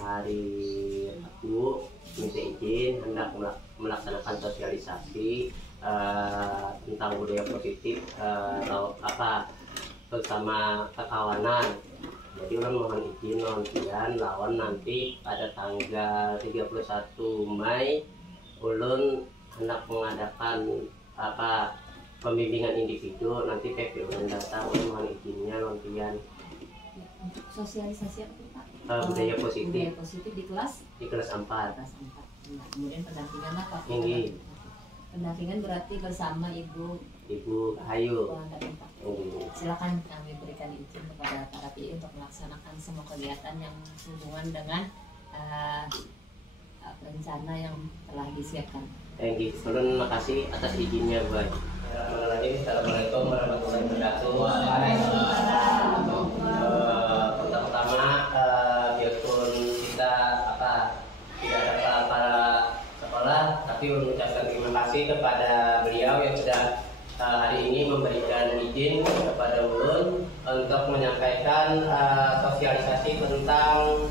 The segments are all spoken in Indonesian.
hari Rabu minta izin hendak melaksanakan sosialisasi tentang budaya positif bersama kekawanan. Jadi ulun mohon izin nontian lawan nanti pada tanggal 31 Mei ulun hendak mengadakan pembimbingan individu. Nanti PP ulun datang, ulun mohon izinnya nontian. Untuk sosialisasi apa Pak? Budaya positif. Budaya positif di kelas? Di kelas 4. Kelas 4. Nah, kemudian pendampingan apa? Pendampingan berarti bersama Ibu Ayu. Silakan kami berikan izin kepada para PI untuk melaksanakan semua kegiatan yang hubungan dengan rencana yang telah disiapkan. Terima kasih atas izinnya, Bu. Assalamualaikum warahmatullahi wabarakatuh. Pertama-tama biarpun kita tidak ada para sekolah, tapi mengucapkan terima kasih kepada beliau yang sudah hari ini memberikan izin kepada ulun untuk menyampaikan sosialisasi tentang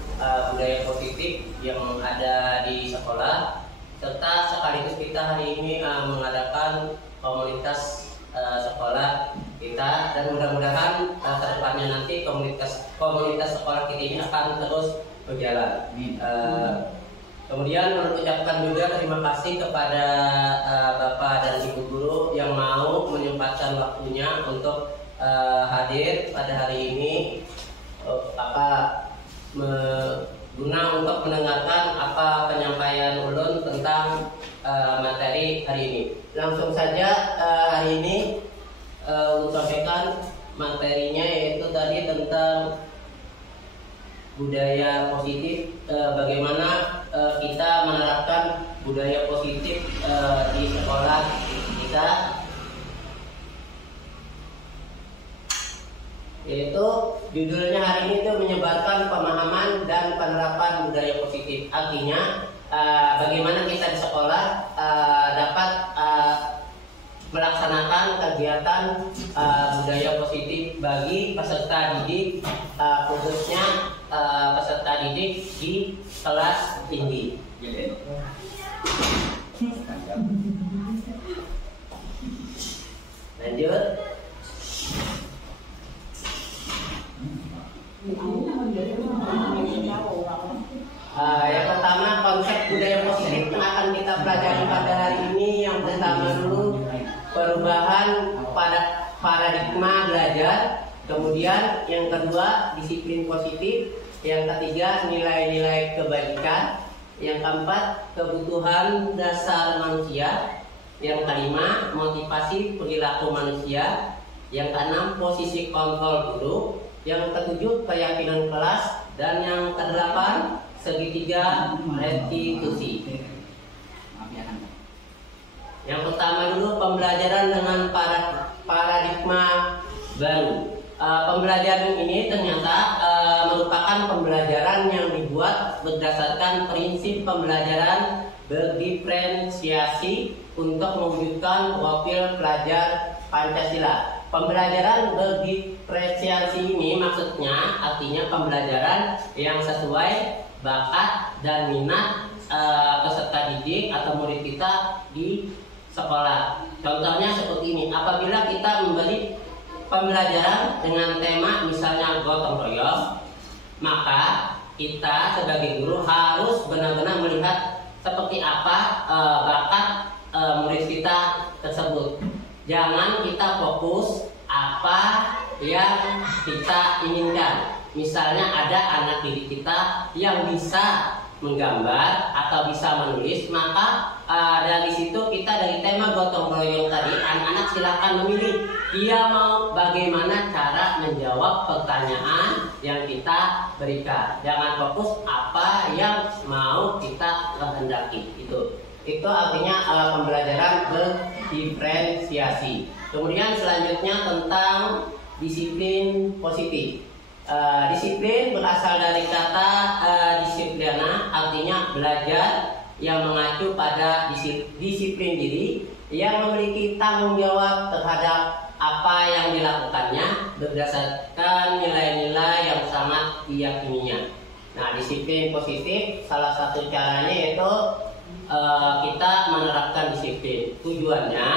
budaya positif yang ada di sekolah, serta sekaligus kita hari ini mengadakan komunitas sekolah kita, dan mudah-mudahan kedepannya nanti komunitas sekolah kita ini akan terus berjalan. Kemudian mengucapkan juga terima kasih kepada Bapak dan Ibu Guru yang mau menyempatkan waktunya untuk hadir pada hari ini, guna untuk mendengarkan apa penyampaian ulun tentang materi hari ini. Langsung saja hari ini ulun sampaikan materinya, yaitu tadi tentang budaya positif, bagaimana kita menerapkan budaya positif di sekolah kita, yaitu judulnya hari ini itu menyebarkan pemahaman dan penerapan budaya positif. Artinya bagaimana kita di sekolah dapat melaksanakan kegiatan budaya positif bagi peserta didik, khususnya peserta didik di kelas tinggi. Lanjut. Yang pertama, konsep budaya positif yang akan kita pelajari pada hari ini. Yang pertama dulu, perubahan pada paradigma belajar. Kemudian yang kedua, disiplin positif. Yang ketiga, nilai-nilai kebajikan. Yang keempat, kebutuhan dasar manusia. Yang kelima, motivasi perilaku manusia. Yang keenam, posisi kontrol guru. Yang ketujuh, keyakinan kelas. Dan yang kedelapan, segitiga restitusi. Yang pertama dulu, pembelajaran dengan paradigma baru. Pembelajaran ini ternyata merupakan pembelajaran yang dibuat berdasarkan prinsip pembelajaran berdiferensiasi untuk mewujudkan wakil pelajar Pancasila. Pembelajaran berdiferensiasi ini maksudnya artinya pembelajaran yang sesuai bakat dan minat peserta didik atau murid kita di sekolah. Contohnya seperti ini, apabila kita memberi pembelajaran dengan tema misalnya gotong royong, maka kita sebagai guru harus benar-benar melihat seperti apa bakat murid kita tersebut. Jangan kita fokus apa yang kita inginkan. Misalnya ada anak didik kita yang bisa menggambar atau bisa menulis, maka dari situ kita dari tema gotong royong tadi, anak-anak silakan memilih dia mau bagaimana cara menjawab pertanyaan yang kita berikan. Jangan fokus apa yang mau kita kehendaki. Itu artinya pembelajaran berdiferensiasi. Kemudian selanjutnya tentang disiplin positif. Disiplin berasal dari kata disiplina, artinya belajar yang mengacu pada disiplin diri, yang memiliki tanggung jawab terhadap apa yang dilakukannya berdasarkan nilai-nilai yang sangat diyakininya. Nah, disiplin positif salah satu caranya yaitu kita menerapkan disiplin. Tujuannya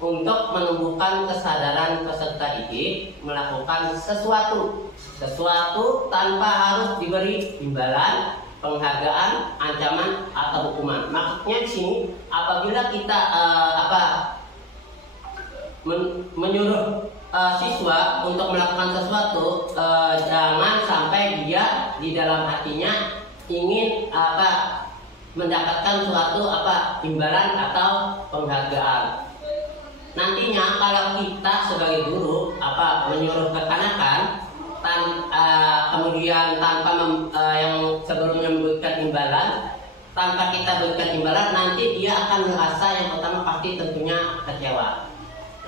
untuk menumbuhkan kesadaran peserta didik melakukan sesuatu tanpa harus diberi imbalan, penghargaan, ancaman atau hukuman. Maksudnya di sini apabila kita menyuruh siswa untuk melakukan sesuatu, jangan sampai dia di dalam hatinya ingin mendapatkan suatu imbalan atau penghargaan. Nantinya kalau kita sebagai guru menyuruh kekanakan kemudian tanpa yang sebelumnya memberikan imbalan, tanpa kita berikan imbalan, nanti dia akan merasa yang pertama pasti tentunya kecewa.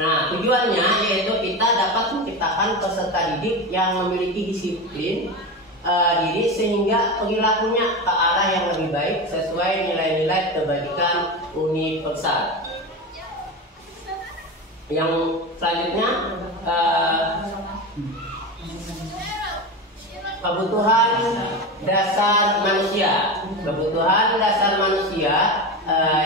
Nah, tujuannya yaitu kita dapat menciptakan peserta didik yang memiliki disiplin diri sehingga perilakunya ke arah yang lebih baik sesuai nilai-nilai kebajikan universal. Yang selanjutnya kebutuhan dasar manusia. Kebutuhan dasar manusia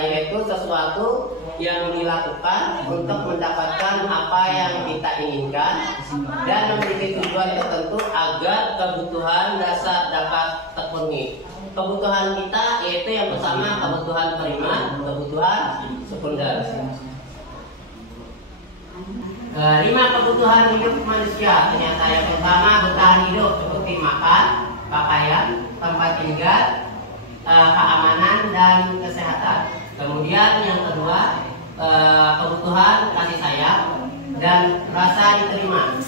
yaitu sesuatu yang dilakukan untuk mendapatkan apa yang kita inginkan dan memiliki tujuan tertentu agar kebutuhan dasar dapat terpenuhi. Kebutuhan kita yaitu yang pertama kebutuhan primer, kebutuhan sekunder. 5 kebutuhan hidup manusia. Ternyata yang pertama bertahan hidup seperti makan, pakaian, tempat tinggal, keamanan dan kesehatan. Kemudian yang kedua kebutuhan kasih sayang dan rasa diterima,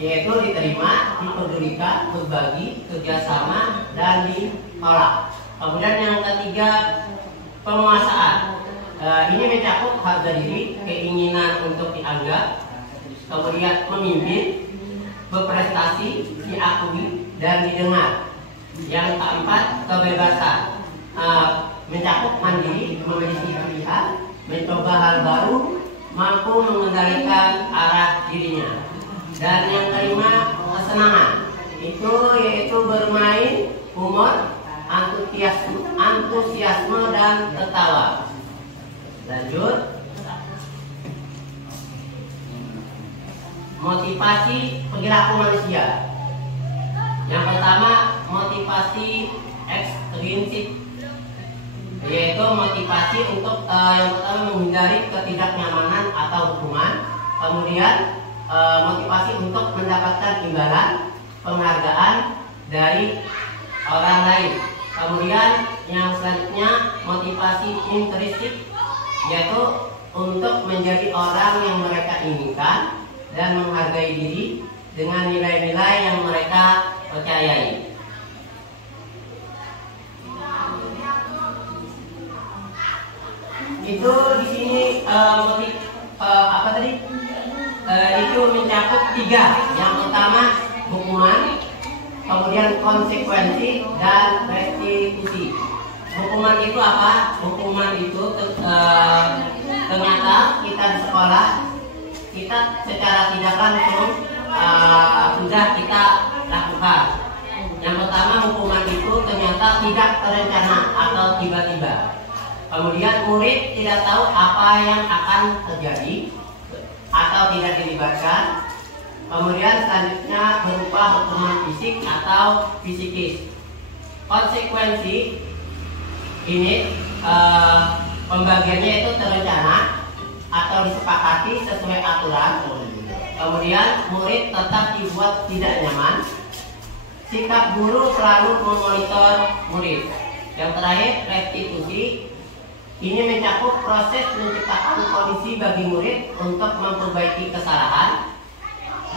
yaitu diterima, dipedulikan, berbagi, kerjasama dan ditolak. Kemudian yang ketiga penguasaan. Ini mencakup harga diri, keinginan untuk dianggap, kemudian memimpin, berprestasi, diakui dan didengar. Yang keempat kebebasan, mencakup mandiri, memiliki pilihan, mencoba hal baru, mampu mengendalikan arah dirinya. Dan yang kelima kesenangan, itu yaitu bermain, humor, antusiasme dan tertawa. Lanjut, motivasi perilaku manusia. Yang pertama motivasi ekstrinsik, yaitu motivasi untuk yang pertama menghindari ketidaknyamanan atau hukuman. Kemudian motivasi untuk mendapatkan imbalan, penghargaan dari orang lain. Kemudian yang selanjutnya motivasi intrinsik, yaitu untuk menjadi orang yang mereka inginkan dan menghargai diri dengan nilai-nilai yang mereka percayai. Itu di sini itu mencakup 3. Yang pertama hukuman, kemudian konsekuensi dan restitusi. Hukuman itu apa? Hukuman itu ternyata kita di sekolah kita secara tidak langsung sudah kita lakukan. Yang pertama hukuman itu ternyata tidak terencana atau tiba-tiba. Kemudian murid tidak tahu apa yang akan terjadi atau tidak dilibatkan. Kemudian selanjutnya berupa hukuman fisik atau psikis. Konsekuensi ini pembagiannya itu terencana atau disepakati sesuai aturan. Kemudian murid tetap dibuat tidak nyaman. Sikap guru selalu memonitor murid. Yang terakhir restitusi. Ini mencakup proses menciptakan kondisi bagi murid untuk memperbaiki kesalahan,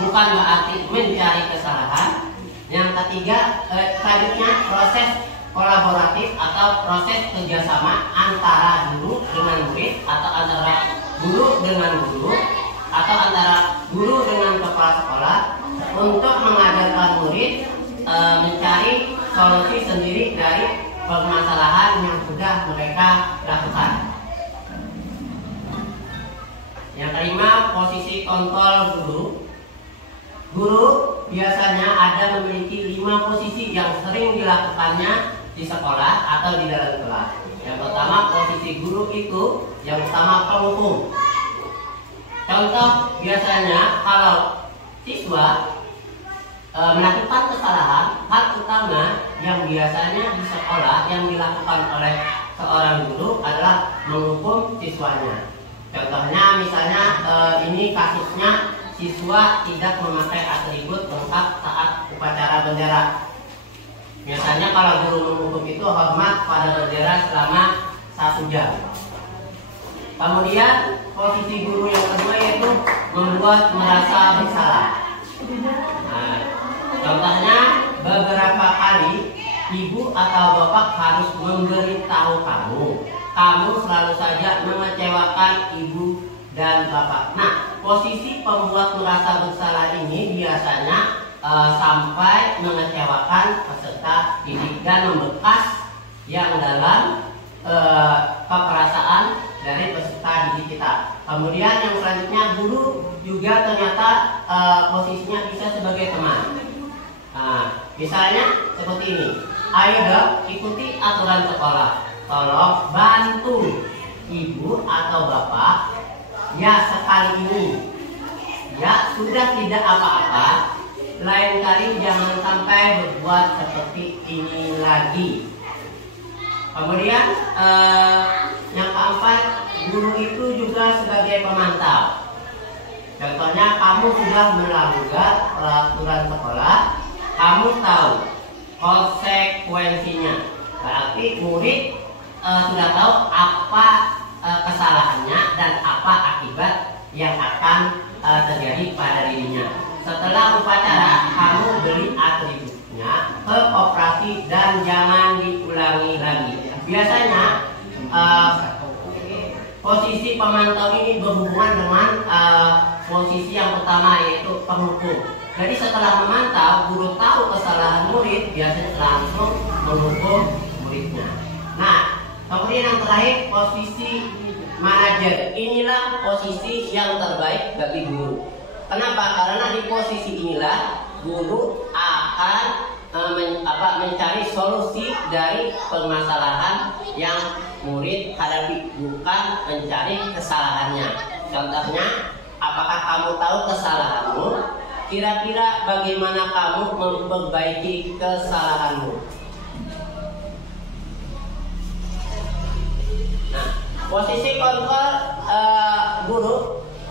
bukan berarti mencari kesalahan. Yang ketiga, selanjutnya proses kolaboratif atau proses kerjasama antara guru dengan murid atau antara guru dengan guru atau antara guru dengan kepala sekolah untuk mengajarkan murid mencari solusi sendiri dari permasalahan yang sudah mereka lakukan. Yang kelima, posisi kontrol guru. Guru biasanya ada memiliki 5 posisi yang sering dilakukannya di sekolah atau di dalam kelas. Yang pertama, posisi guru itu yang pertama penghukum. Contoh biasanya kalau siswa melakukan kesalahan, hal utama yang biasanya di sekolah yang dilakukan oleh seorang guru adalah menghukum siswanya. Contohnya misalnya ini kasusnya siswa tidak memakai atribut lengkap saat upacara bendera. Biasanya kalau guru menghukum itu hormat pada bendera selama 1 jam. Kemudian posisi guru yang kedua yaitu membuat merasa bersalah. Nah, contohnya beberapa kali ibu atau bapak harus memberitahu kamu selalu saja mengecewakan ibu dan bapak. Nah, posisi pembuat merasa bersalah ini biasanya sampai mengecewakan peserta didik dan membekas yang dalam keperasaan dari peserta didik kita. Kemudian yang selanjutnya, guru juga ternyata posisinya bisa sebagai teman. Nah, misalnya seperti ini, ayo dong ikuti aturan sekolah, tolong bantu ibu atau bapak ya sekali ini, ya sudah tidak apa-apa, lain kali jangan sampai berbuat seperti ini lagi. Kemudian yang keempat, guru itu juga sebagai pemantau. Contohnya kamu sudah melanggar peraturan sekolah, kamu tahu konsekuensinya. Berarti murid sudah tahu apa kesalahannya dan apa akibat yang akan terjadi pada dirinya. Setelah upacara, kamu beli atributnya ke koperasi dan jangan diulangi lagi. Biasanya posisi pemantau ini berhubungan dengan posisi yang pertama yaitu penghukum. Jadi setelah memantau, guru tahu kesalahan murid, biasanya langsung menghukum muridnya. Nah, kemudian yang terakhir, posisi manajer. Inilah posisi yang terbaik bagi guru. Kenapa? Karena di posisi inilah guru akan mencari solusi dari permasalahan yang murid hadapi, bukan mencari kesalahannya. Contohnya, apakah kamu tahu kesalahanmu? Kira-kira bagaimana kamu memperbaiki kesalahanmu? Nah, posisi kontrol guru.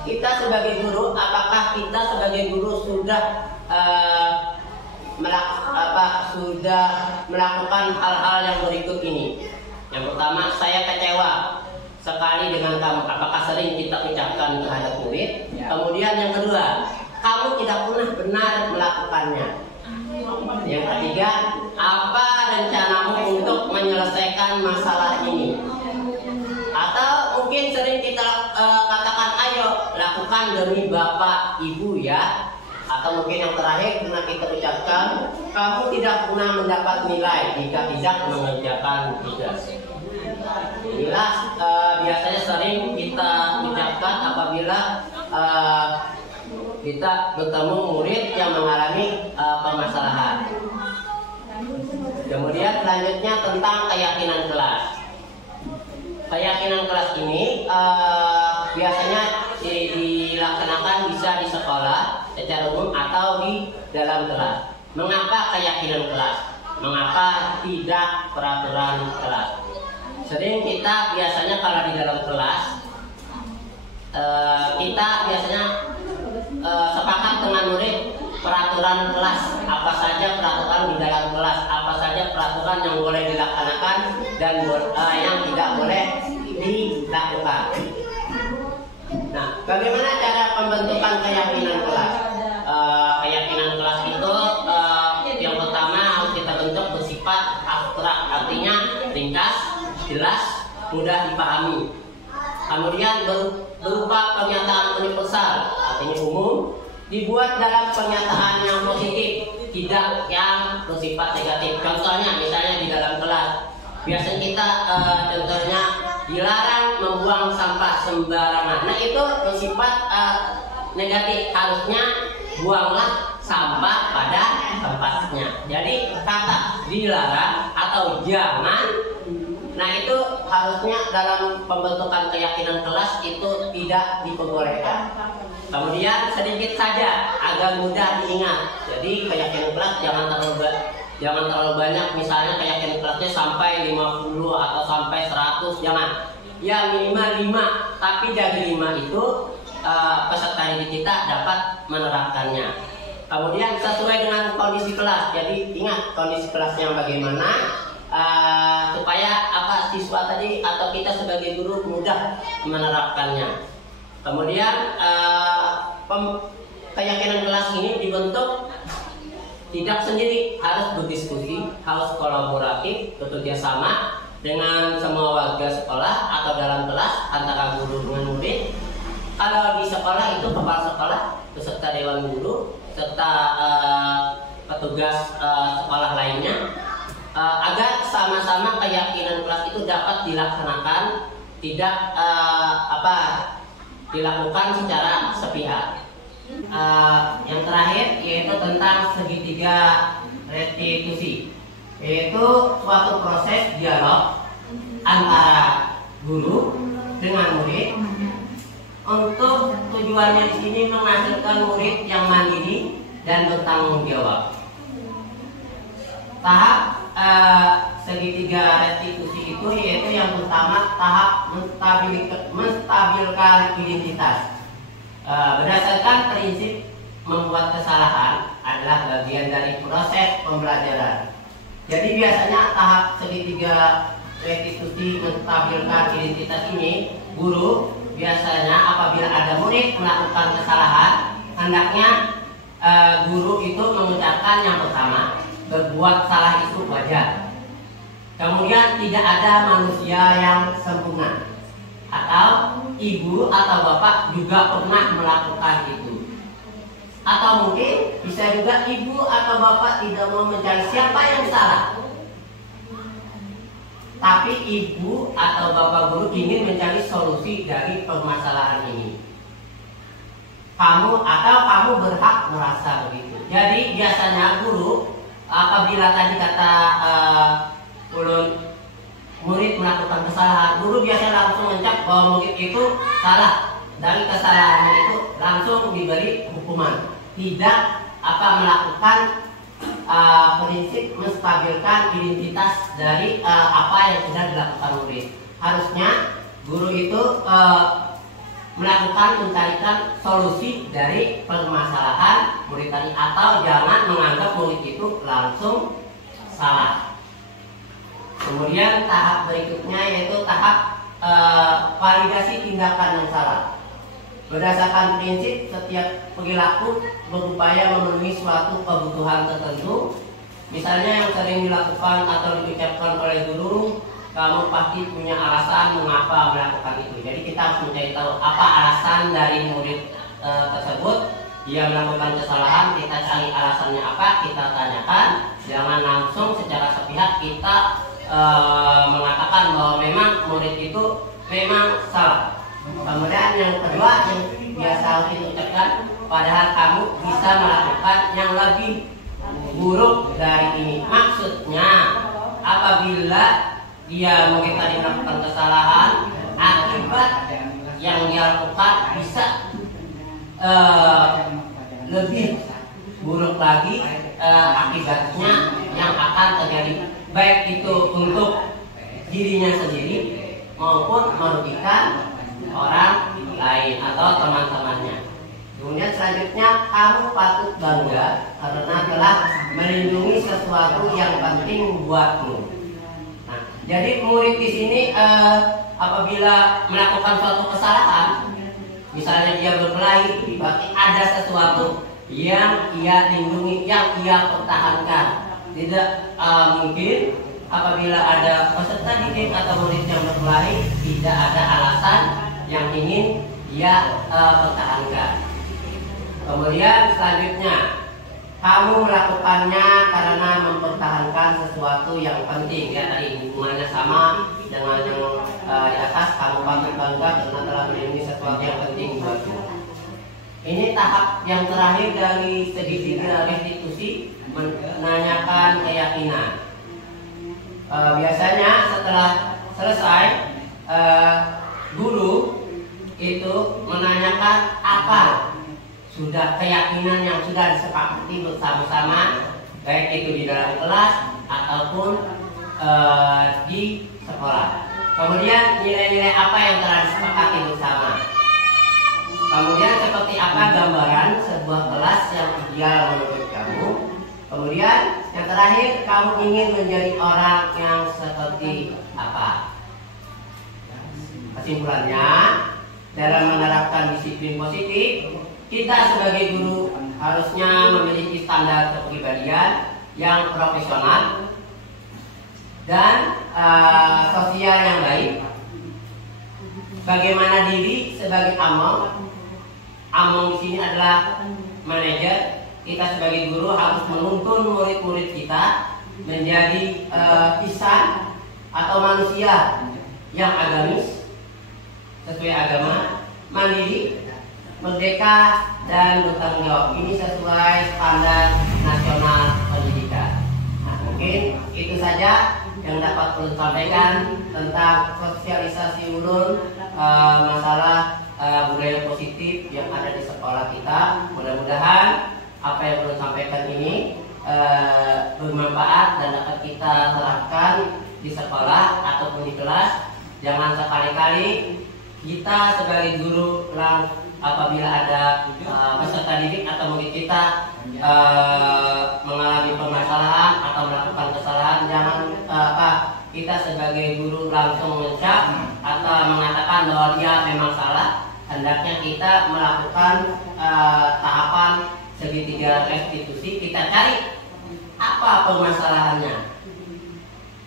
Kita sebagai guru, apakah kita sebagai guru sudah melakukan hal-hal yang berikut ini? Yang pertama, saya kecewa sekali dengan kamu. Apakah sering kita ucapkan terhadap murid? Ya. Kemudian yang kedua, kamu tidak pernah benar melakukannya. Yang ketiga, apa rencanamu untuk menyelesaikan masalah ini? Atau mungkin sering kita katakan, ayo lakukan demi bapak ibu ya. Atau mungkin yang terakhir pernah kita ucapkan, kamu tidak pernah mendapat nilai jika tidak mengerjakan tugas. Inilah biasanya sering kita ucapkan apabila kita bertemu murid yang mengalami permasalahan. Kemudian selanjutnya tentang keyakinan kelas. Keyakinan kelas ini biasanya dilaksanakan bisa di sekolah secara umum atau di dalam kelas. Mengapa keyakinan kelas? Mengapa tidak peraturan kelas? Sering kita biasanya kalau di dalam kelas kita biasanya sepakat dengan murid peraturan kelas, apa saja peraturan di dalam kelas, apa saja peraturan yang boleh dilaksanakan dan yang tidak boleh dilakukan. Nah, bagaimana cara pembentukan keyakinan kelas? Keyakinan kelas itu yang pertama harus kita bentuk bersifat abstrak, artinya ringkas, jelas, mudah dipahami. Kemudian berupa pernyataan universal, artinya umum, dibuat dalam pernyataan yang positif, tidak yang bersifat negatif. Contohnya, misalnya di dalam kelas, biasanya kita contohnya dilarang membuang sampah sembarangan. Nah, itu bersifat negatif. Harusnya buanglah sampah pada tempatnya. Jadi kata dilarang atau jangan, nah itu harusnya dalam pembentukan keyakinan kelas itu tidak diperbolehkan. Kemudian sedikit saja agar mudah diingat. Jadi keyakinan kelas jangan terlalu banyak, misalnya keyakinan kelasnya sampai 50 atau sampai 100, jangan. Ya minimal 5, tapi dari 5 itu peserta didik kita dapat menerapkannya. Kemudian sesuai dengan kondisi kelas. Jadi ingat kondisi kelasnya bagaimana, supaya siswa tadi atau kita sebagai guru mudah menerapkannya. Kemudian keyakinan kelas ini dibentuk tidak sendiri, harus berdiskusi, harus kolaboratif, bekerja sama dengan semua warga sekolah atau dalam kelas antara guru dengan murid. Kalau di sekolah itu kepala sekolah beserta dewan guru serta petugas sekolah lainnya, agar sama-sama keyakinan kelas itu dapat dilaksanakan, tidak dilakukan secara sepihak. Yang terakhir yaitu tentang segitiga restitusi, yaitu suatu proses dialog antara guru dengan murid untuk tujuannya di sini menghasilkan murid yang mandiri dan bertanggung jawab. Tahap segitiga restitusi itu yaitu yang pertama tahap menstabilkan identitas. Berdasarkan prinsip membuat kesalahan adalah bagian dari proses pembelajaran. Jadi biasanya tahap segitiga restitusi menstabilkan identitas ini, guru biasanya apabila ada murid melakukan kesalahan, hendaknya guru itu mengucapkan yang pertama, berbuat salah itu wajar. Kemudian tidak ada manusia yang sempurna, atau ibu atau bapak juga pernah melakukan itu. Atau mungkin bisa juga ibu atau bapak tidak mau mencari siapa yang salah, tapi ibu atau bapak guru ingin mencari solusi dari permasalahan ini. Kamu berhak merasa begitu. Jadi biasanya guru apabila tadi kata ulun murid melakukan kesalahan, guru biasanya langsung mencap bahwa murid itu salah. Dari kesalahannya itu langsung diberi hukuman. Tidak melakukan prinsip menstabilkan identitas dari apa yang sudah dilakukan murid. Harusnya guru itu mencarikan solusi dari permasalahan murid tadi, atau jangan menganggap murid itu langsung salah. Kemudian tahap berikutnya yaitu tahap validasi tindakan yang salah. Berdasarkan prinsip setiap perilaku berupaya memenuhi suatu kebutuhan tertentu. Misalnya yang sering dilakukan atau diucapkan oleh guru, kamu pasti punya alasan mengapa melakukan itu. Jadi kita harus mencari tahu apa alasan dari murid tersebut dia melakukan kesalahan. Kita cari alasannya apa, kita tanyakan. Jangan langsung secara sepihak kita mengatakan bahwa memang murid itu memang salah. Kemudian yang kedua yang biasa harus diucapkan, padahal kamu bisa melakukan yang lebih buruk dari ini. Maksudnya apabila dia mungkin tadi melakukan kesalahan, akibat yang dia lakukan bisa lebih buruk lagi akibatnya yang akan terjadi, baik itu untuk dirinya sendiri maupun merugikan orang lain atau teman-temannya. Kemudian selanjutnya, kamu patut bangga karena telah melindungi sesuatu yang penting buatmu. Nah, jadi murid di sini apabila melakukan suatu kesalahan, misalnya dia berkelahi, berarti ada sesuatu yang ia lindungi, yang ia pertahankan. Tidak mungkin apabila ada peserta didik atau murid yang berkelahi, tidak ada alasan yang ingin ia pertahankan. Kemudian selanjutnya, kamu melakukannya karena mempertahankan sesuatu yang penting. Ya, tadi hubungannya sama dengan yang di atas. Kamu patut bangga karena telah melindungi sesuatu yang penting buatmu. Ini tahap yang terakhir dari segitiga restitusi, menanyakan keyakinan. Biasanya setelah selesai, guru itu menanyakan apa sudah keyakinan yang sudah disepakati bersama-sama, baik itu di dalam kelas ataupun di sekolah. Kemudian nilai-nilai apa yang telah disepakati bersama. Kemudian seperti apa gambaran sebuah kelas yang ideal menurut kamu. Kemudian yang terakhir, kamu ingin menjadi orang yang seperti apa. Kesimpulannya, dalam menerapkan disiplin positif, kita sebagai guru harusnya memiliki standar kepribadian yang profesional dan sosial yang baik. Bagaimana diri sebagai among di sini adalah manajer. Kita sebagai guru harus menuntun murid-murid kita menjadi insan atau manusia yang agamis, sesuai agama, mandiri, merdeka, dan bertanggung jawab. Ini sesuai standar nasional pendidikan. Nah, mungkin itu saja yang dapat perlu sampaikan tentang sosialisasi ulun masalah budaya positif yang ada di sekolah kita. Mudah-mudahan apa yang perlu sampaikan ini bermanfaat dan dapat kita terapkan di sekolah ataupun di kelas. Jangan sekali-kali kita sebagai guru apabila ada peserta didik atau murid kita mengalami permasalahan atau melakukan kesalahan, jangan kita sebagai guru langsung mencap atau mengatakan bahwa dia memang salah. Hendaknya kita melakukan tahapan segitiga restitusi. Kita cari apa permasalahannya,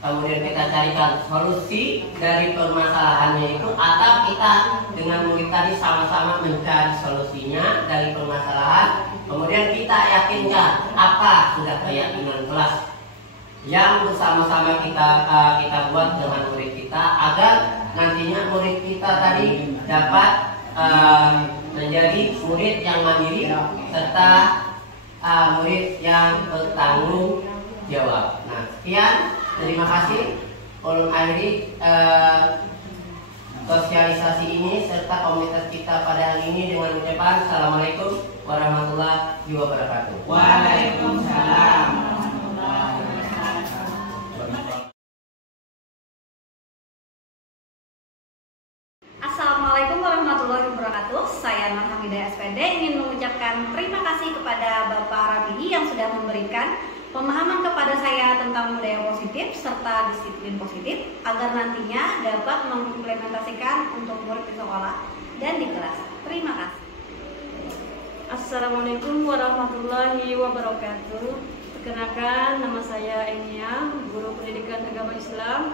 kemudian kita carikan solusi dari permasalahannya itu, atau kita dengan murid tadi sama-sama mencari solusinya dari permasalahan. Kemudian kita yakinkan apa sudah keyakinan kelas yang bersama-sama kita buat dengan murid kita, agar nantinya murid kita tadi dapat menjadi murid yang mandiri serta murid yang bertanggung jawab. Nah, sekian, terima kasih. Ulun akhiri sosialisasi ini serta komunitas kita pada hari ini dengan ucapan Assalamualaikum warahmatullahi wabarakatuh. Waalaikumsalam. Assalamualaikum warahmatullahi wabarakatuh. Saya Nur Hamidah SPD ingin mengucapkan terima kasih kepada Bapak Rabi yang sudah memberikan pemahaman kepada saya tentang budaya positif serta disiplin positif, agar nantinya dapat mengimplementasikan untuk murid di sekolah dan di kelas. Terima kasih. Assalamualaikum warahmatullahi wabarakatuh. Perkenalkan, nama saya Enia, guru pendidikan agama Islam.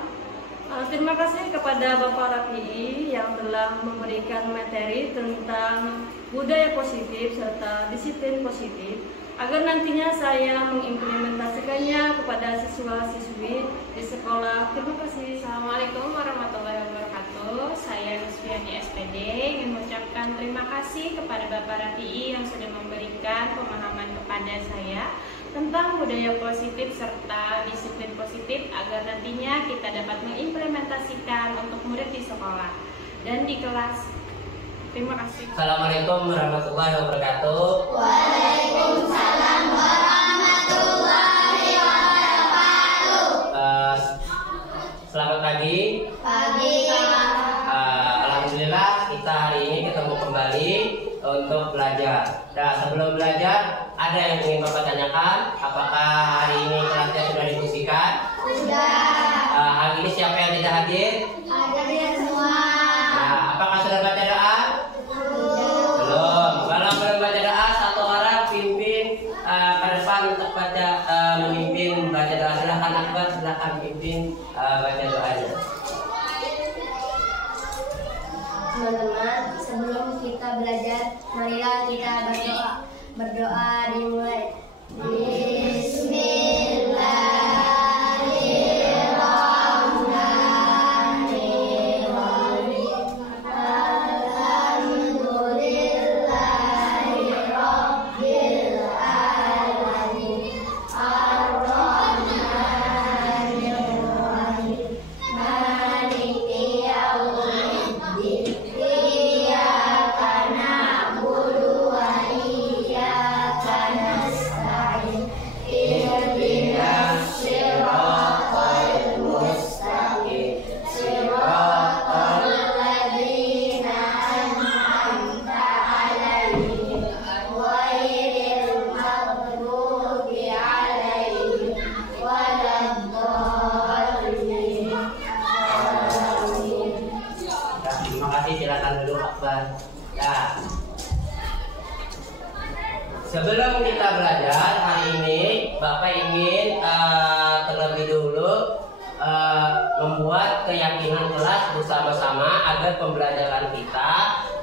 Terima kasih kepada Bapak Rafi yang telah memberikan materi tentang budaya positif serta disiplin positif, agar nantinya saya mengimplementasikannya kepada siswa-siswi di sekolah. Terima kasih. Assalamualaikum warahmatullahi wabarakatuh. Saya Nusfiani SPD ingin mengucapkan terima kasih kepada Bapak Rafi yang sudah memberikan pemahaman kepada saya tentang budaya positif serta disiplin positif, agar nantinya kita dapat mengimplementasikan untuk murid di sekolah dan di kelas. Terima kasih. Assalamualaikum warahmatullahi wabarakatuh. Waalaikumsalam warahmatullahi wabarakatuh. Selamat pagi. Pagi. Alhamdulillah kita hari ini ketemu kembali untuk belajar. Nah, sebelum belajar, ada yang ingin Bapak tanyakan? Apakah hari ini kelasnya sudah difungsikan? Sudah. Hari ini siapa yang tidak hadir? Hadir semua. Nah, apakah sudah baca doa? Belum. Kalau belum baca doa, satu orang pimpin ke depan untuk memimpin baca doa. Silakan Akbar, silakan pimpin baca doanya. Teman-teman, sebelum kita belajar, marilah kita berdoa dimulai. Bismillahirrahmanirrahim. Alhamdulillahirabbil membuat keyakinan kelas bersama-sama agar pembelajaran kita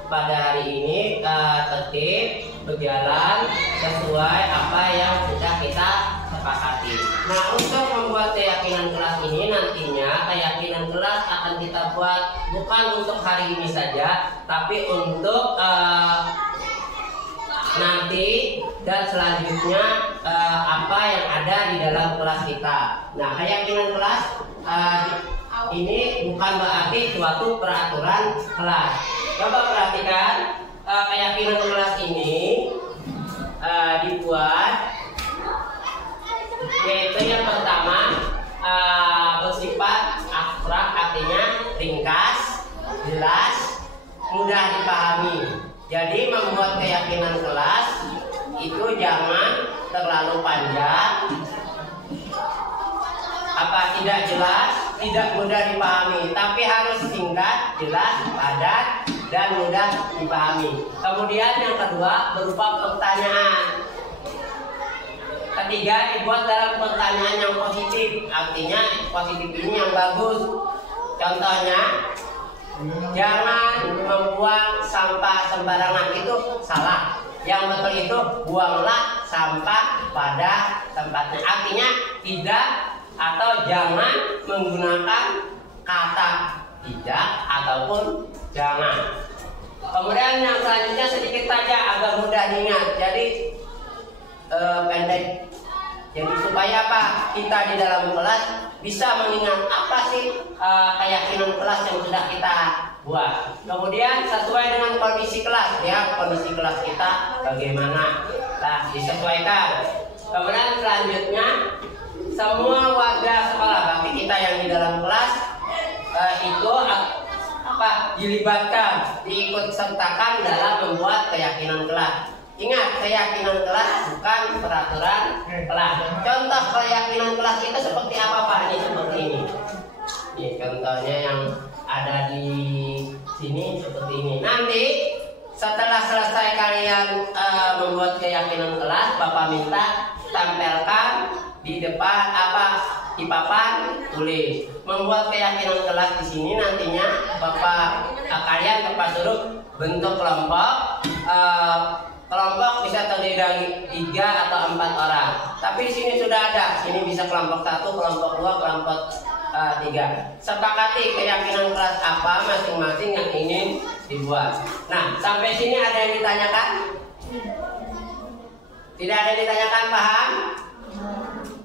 pada hari ini tertib, berjalan sesuai apa yang sudah kita sepakati. Nah, untuk membuat keyakinan kelas ini nantinya keyakinan kelas akan kita buat bukan untuk hari ini saja, tapi untuk nanti dan selanjutnya apa yang ada di dalam kelas kita. Nah, keyakinan kelas ini bukan berarti suatu peraturan kelas. Coba perhatikan keyakinan kelas ini dibuat, yaitu yang pertama bersifat abstrak, artinya ringkas, jelas, mudah dipahami. Jadi membuat keyakinan kelas itu jangan terlalu panjang, tidak jelas, tidak mudah dipahami, tapi harus singkat, jelas, padat, dan mudah dipahami. Kemudian yang kedua berupa pertanyaan. Ketiga dibuat dalam pertanyaan yang positif, artinya positif ini yang bagus. Contohnya, jangan membuang sampah sembarangan, itu salah. Yang betul itu buanglah sampah pada tempatnya. Artinya tidak atau jangan menggunakan kata tidak ataupun jangan. Kemudian yang selanjutnya sedikit saja agar mudah diingat. Jadi pendek. Jadi supaya apa? Kita di dalam kelas bisa mengingat apa sih keyakinan kelas yang sudah kita buat. Kemudian sesuai dengan kondisi kelas, ya, kondisi kelas kita bagaimana, nah disesuaikan. Kemudian selanjutnya semua warga sekolah, bagi kita yang di dalam kelas itu dilibatkan, diikut sertakan dalam membuat keyakinan kelas. Ingat, keyakinan kelas bukan peraturan kelas. Contoh keyakinan kelas itu seperti apa, Pak? Ini seperti ini. Ini contohnya yang ada di sini seperti ini. Nanti setelah selesai kalian membuat keyakinan kelas, Bapak minta tampilkan di depan di papan tulis. Membuat keyakinan kelas di sini nantinya kalian suruh bentuk kelompok. Kelompok bisa terdiri dari 3 atau 4 orang. Tapi di sini sudah ada. Ini bisa kelompok 1, kelompok 2, kelompok 3. Sepakati keyakinan kelas apa masing-masing yang ingin dibuat. Nah, sampai sini ada yang ditanyakan? Tidak ada yang ditanyakan, paham?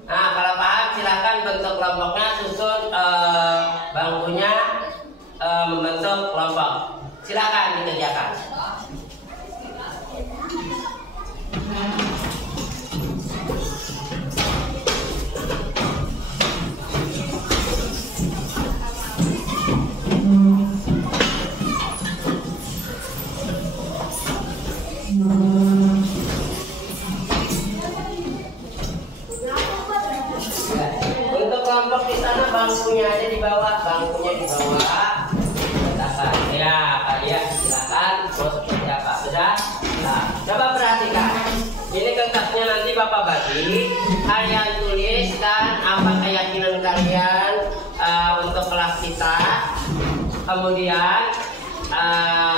Nah, kalau paham silahkan bentuk kelompoknya, susun bangkunya membentuk kelompok. Silakan dikerjakan. Untuk kelompok di sana bangkunya aja di bawah, letakkan. Ya, kalian silakan mau seperti apa, sudah? Nah, coba perhatikan. Ini kertasnya nanti Bapak bagi, kalian tuliskan apa keyakinan kalian untuk kelas kita. Kemudian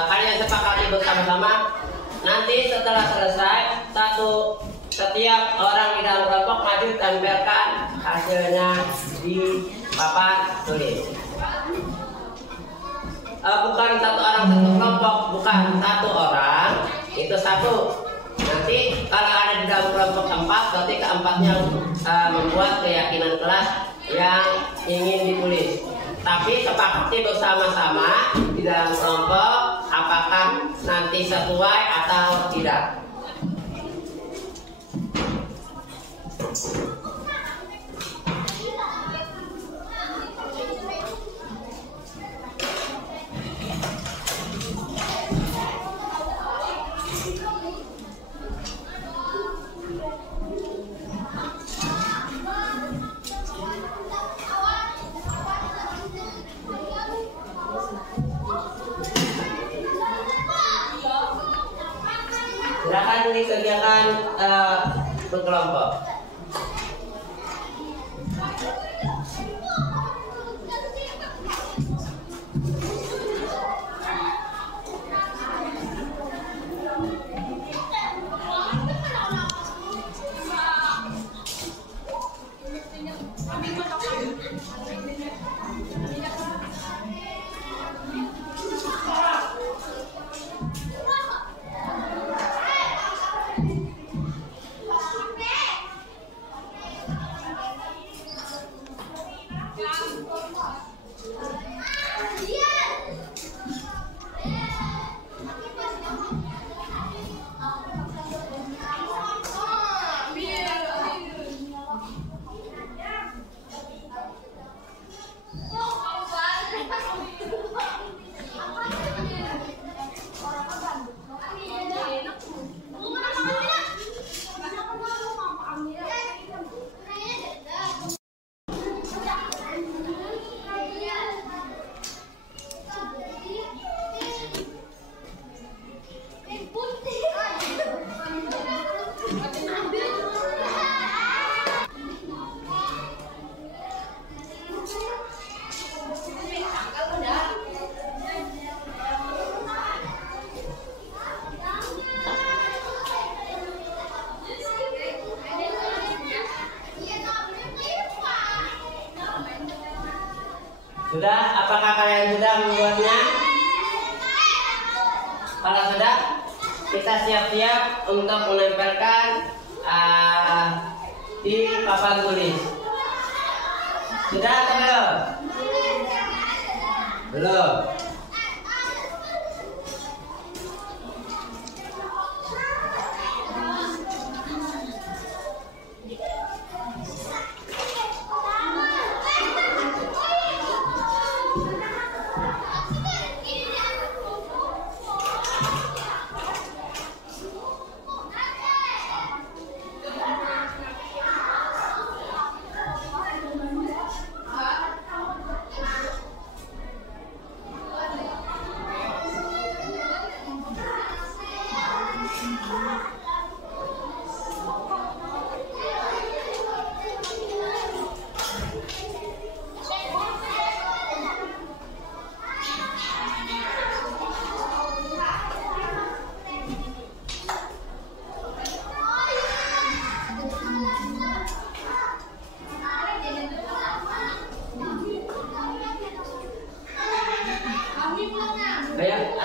kalian sepakati bersama-sama. Nanti setelah selesai, setiap orang di dalam kelompok maju tempelkan hasilnya di papan tulis. Bukan satu orang satu kelompok, bukan satu orang itu satu. Nanti kalau ada di dalam kelompok 4, berarti keempatnya membuat keyakinan kelas yang ingin ditulis. Tapi sepakati bersama-sama di dalam kelompok apakah nanti sesuai atau tidak. Silakan dikerjakan berkelompok. Sudah? Apakah kalian sudah membuatnya? Kalau sudah, kita siap-siap untuk menempelkan di papan tulis. Sudah atau belum? Belum.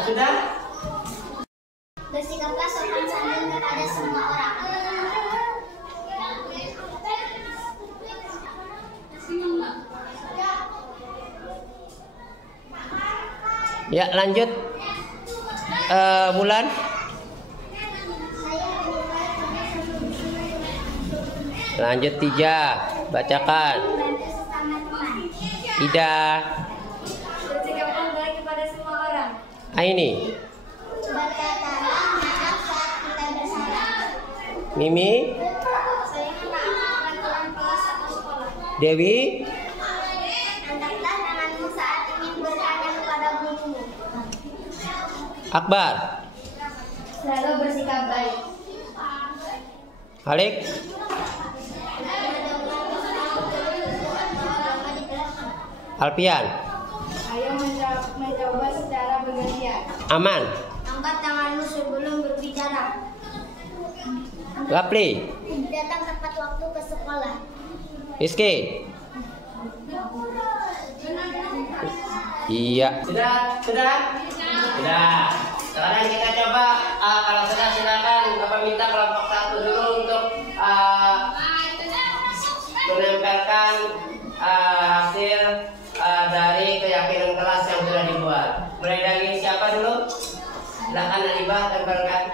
Sudah? Bersikaplah sopan santun kepada semua orang. Ya, lanjut. Bulan. Lanjut 3. Bacakan. Ida. Bersikaplah baik kepada semua orang. Aini. Berkatalah maaf saat kita bersama. Mimi. Sayanganlah peraturan kelas atau sekolah. Dewi. Angkatlah tanganmu saat ingin bertanya kepada gurumu. Akbar. Selalu bersikap baik. Halik. Alpian. Ayo mencoba secara bergantian. Aman. Angkat tanganmu sebelum berbicara. Lapli. Datang tepat waktu ke sekolah. Rizky. Iya. Sudah. Sekarang kita coba. Kalau sudah silakan Bapak minta kelompok 1 dulu untuk menempelkan hasil dari keyakinan kelas yang sudah dibuat. Mulai dari siapa dulu? Silakan Alibah tempelkan.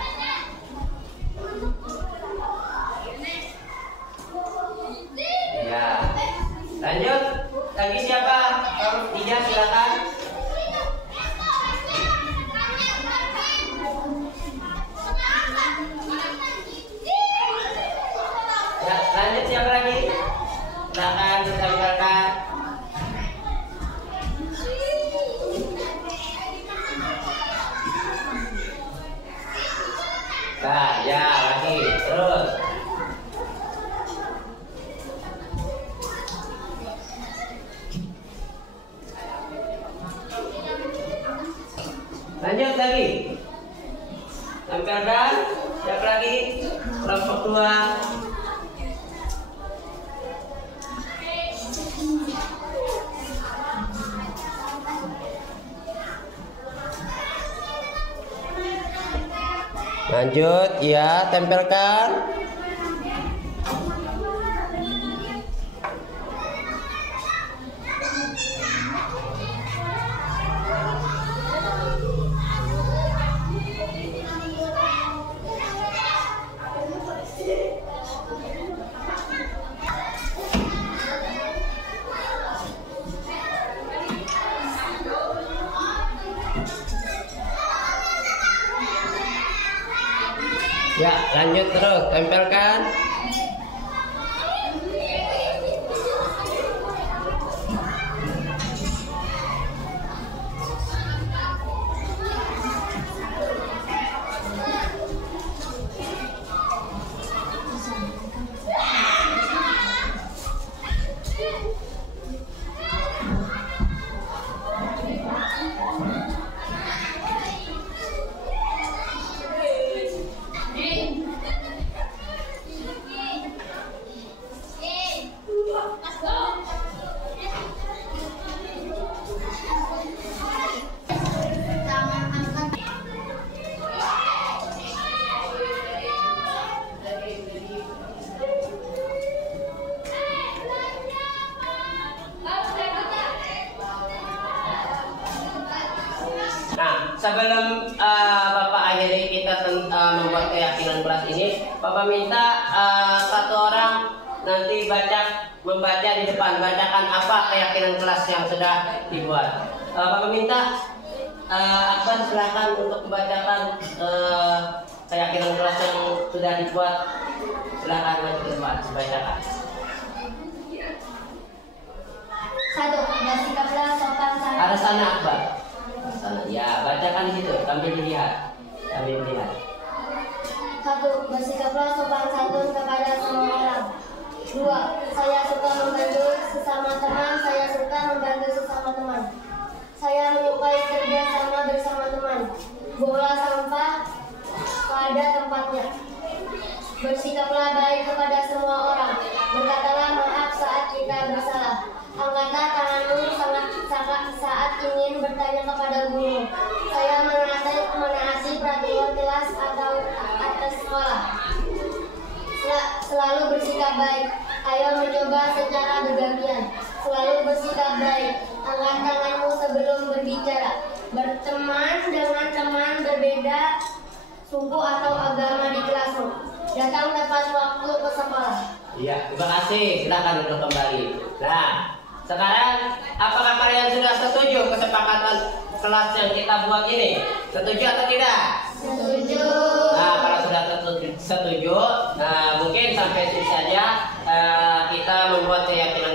Ya. Lanjut. Lagi siapa? Tiga silakan. Ya, lanjut siapa lagi? Silakan ditempelkan. Nah, ya lagi terus. Lanjut lagi. Tempelkan. Siapa lagi? Kelompok 2. Lanjut, ya, tempelkan. Ya, lanjut terus, tempelkan. sebelum Bapak akhiri kita membuat keyakinan kelas ini, Bapak minta satu orang nanti membaca di depan, bacakan apa keyakinan kelas yang sudah dibuat. Bapak minta Akbar silakan untuk membacakan keyakinan kelas yang sudah dibuat. Silakan maju ke depan, bacakan. 1. Bersikaplah sopan santun. Ada sana Akbar. Sana. Ya, bacakan di situ sambil dilihat. 1. Bersikaplah sopan santun kepada semua orang. 2. Saya suka membantu sesama teman. Saya suka membantu sesama teman. Saya menyukai kerja sama bersama teman. Bola sampah pada tempatnya. Bersikaplah baik kepada semua orang. Berkatalah maaf saat kita bersalah. Angkatlah tanganmu saat ingin bertanya kepada guru. Saya menaati peraturan kelas atau atas sekolah. Selalu bersikap baik. Ayo mencoba secara bergantian. Selalu bersikap baik. Angkat tanganmu sebelum berbicara. Berteman dengan teman berbeda suku atau agama di kelasmu. Datang tepat waktu ke sekolah. Iya, terima kasih. Silakan untuk kembali. Nah, sekarang apakah kalian sudah setuju kesepakatan kelas yang kita buat ini? Setuju atau tidak? Setuju. Nah, kalau sudah setuju, nah mungkin sampai sini saja kita membuat keyakinan